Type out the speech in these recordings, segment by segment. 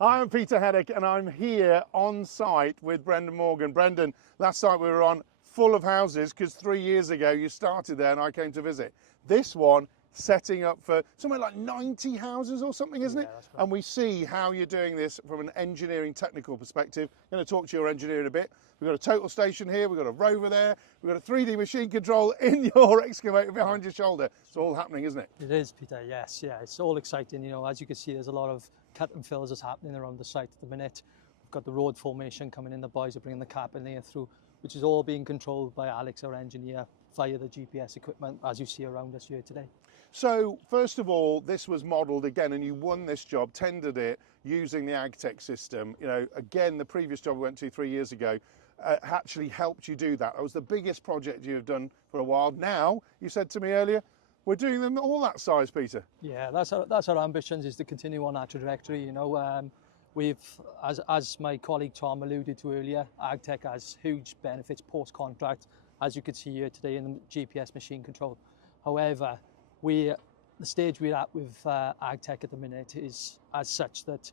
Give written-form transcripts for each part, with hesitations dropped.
I'm Peter Haddock and I'm here on site with Brendan Morgan. Brendan, last site we were on full of houses because 3 years ago you started there and I came to visit. This one setting up for somewhere like 90 houses or something, isn't it? That's right. And we see how you're doing this from an engineering technical perspective. I'm going to talk to your engineer in a bit. We've got a total station here, we've got a rover there, we've got a 3D machine control in your excavator behind your shoulder. It's all happening, isn't it? It is, Peter, yes. Yeah, it's all exciting. You know, as you can see, there's a lot of cut and fills that's happening around the site at the minute. We've got the road formation coming in, the boys are bringing the cap in there through, which is all being controlled by Alex, our engineer, via the GPS equipment, as you see around us here today. So, first of all, this was modelled again, and you won this job, tendered it, using the AGTEK system. You know, again, the previous job we went to 3 years ago actually helped you do that. It was the biggest project you've done for a while. Now, you said to me earlier, we're doing them all that size, Peter. Yeah, that's our ambitions, is to continue on that trajectory. You know, we've, as my colleague Tom alluded to earlier, AGTEK has huge benefits post-contract, as you can see here today in the GPS machine control. However, the stage we're at with AGTEK at the minute is as such that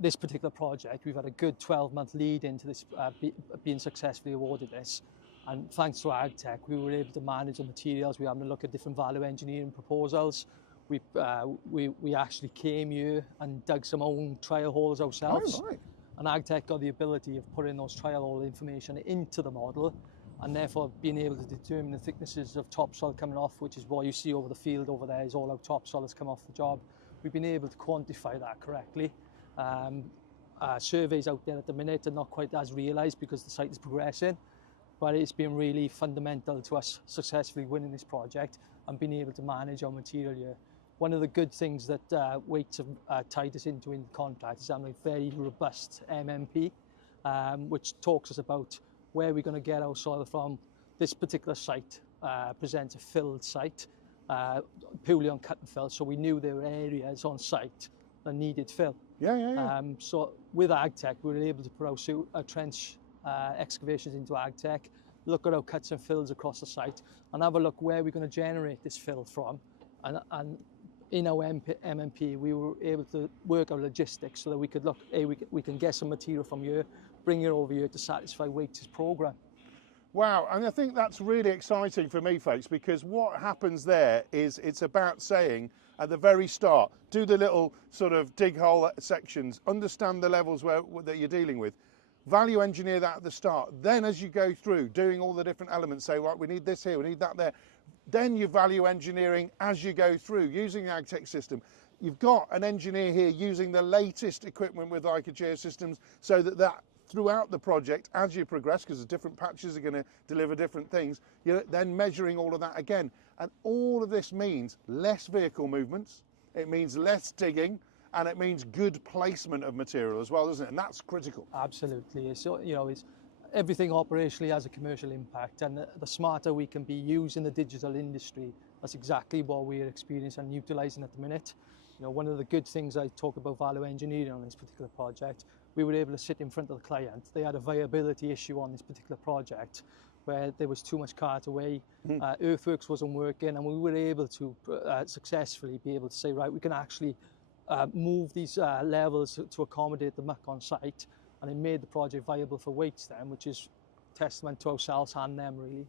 this particular project, we've had a good 12-month lead into this being successfully awarded this. And thanks to AGTEK, we were able to manage the materials. We had to look at different value engineering proposals. We actually came here and dug some own trial holes ourselves. Oh, right. And AGTEK got the ability of putting those trial hole information into the model, and therefore being able to determine the thicknesses of topsoil coming off, which is what you see over the field over there is all our topsoil that's come off the job. We've been able to quantify that correctly. Surveys out there at the minute are not quite as realised because the site is progressing, but it's been really fundamental to us successfully winning this project and being able to manage our material here. One of the good things that Waits have tied us into in the contract is having a very robust MMP, which talks us about where we're going to get our soil from. This particular site presents a filled site, purely on cut and fill, so we knew there were areas on site that needed fill. Yeah. So with AGTEK, we were able to put our trench excavations into AGTEK, look at our cuts and fills across the site, and have a look where we're going to generate this fill from. And in our MMP, we were able to work our logistics so that we could look, we can get some material from here, bring it over here to satisfy Waits' program. Wow, and I think that's really exciting for me, folks, because what happens there is it's about saying at the very start, do the little sort of dig hole sections, understand the levels that you're dealing with, value engineer that at the start. Then as you go through, doing all the different elements, say, right, we need this here, we need that there. Then you value engineering as you go through, using the AGTEK system. You've got an engineer here using the latest equipment with Leica Geosystems so that throughout the project, as you progress, because the different patches are going to deliver different things, you're then measuring all of that again. And all of this means less vehicle movements, it means less digging, and it means good placement of material as well, doesn't it? And that's critical. Absolutely. So, you know, everything operationally has a commercial impact, and the smarter we can be using the digital industry, that's exactly what we're experiencing and utilising at the minute. You know, one of the good things I talk about value engineering on this particular project, we were able to sit in front of the client. They had a viability issue on this particular project where there was too much cart away, earthworks wasn't working, and we were able to successfully be able to say, right, we can actually move these levels to accommodate the muck on site, and it made the project viable for Waits then, which is testament to ourselves and them, really.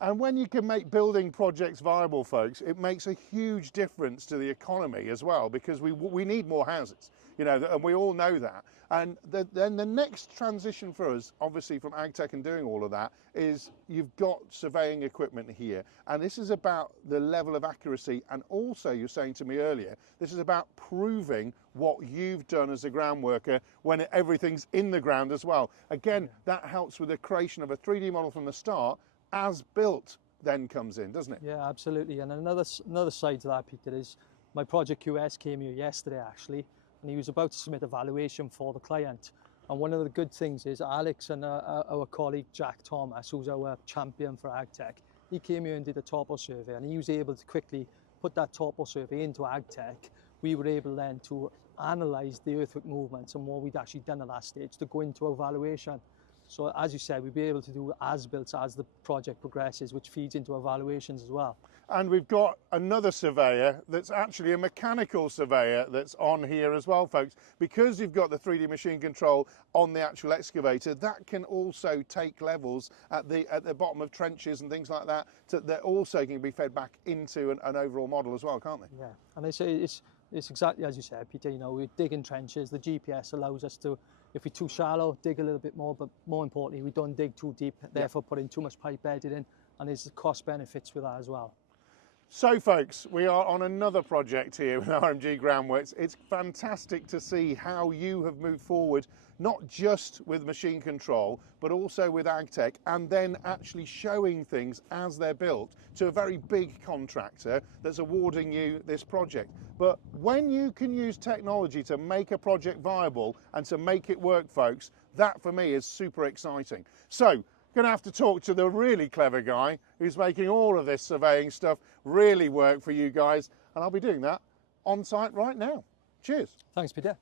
And when you can make building projects viable, folks, it makes a huge difference to the economy as well, because we need more houses, you know, and we all know that. And then the next transition for us, obviously from AGTEK and doing all of that, is you've got surveying equipment here. And this is about the level of accuracy. And also, you were saying to me earlier, this is about proving what you've done as a ground worker when everything's in the ground as well. Again, that helps with the creation of a 3D model from the start. As built then comes in, doesn't it? Yeah, absolutely. And another side to that, Peter, is my project QS came here yesterday actually, and he was about to submit a valuation for the client. And one of the good things is Alex and our colleague Jack Thomas, who's our champion for AGTEK, he came here and did a topo survey, and he was able to quickly put that topo survey into AGTEK. We were able then to analyse the earthwork movements and what we'd actually done at that stage to go into our valuation. So as you said, we'll be able to do as-built as the project progresses, which feeds into evaluations as well. And we've got another surveyor that's actually a mechanical surveyor that's on here as well, folks. Because you've got the 3D machine control on the actual excavator, that can also take levels at the bottom of trenches and things like that, that also can be fed back into an overall model as well, can't they? Yeah, and it's exactly as you said, Peter. You know, we're digging trenches. The GPS allows us to, if we're too shallow, dig a little bit more, but more importantly, we don't dig too deep, therefore putting too much pipe bedded in, and there's the cost benefits with that as well. So folks, we are on another project here with RMG Groundworks. It's fantastic to see how you have moved forward, not just with machine control, but also with AGTEK, and then actually showing things as they're built to a very big contractor that's awarding you this project. But when you can use technology to make a project viable and to make it work, folks, that for me is super exciting. So, going to have to talk to the really clever guy who's making all of this surveying stuff really work for you guys, and I'll be doing that on site right now. Cheers. Thanks, Peter.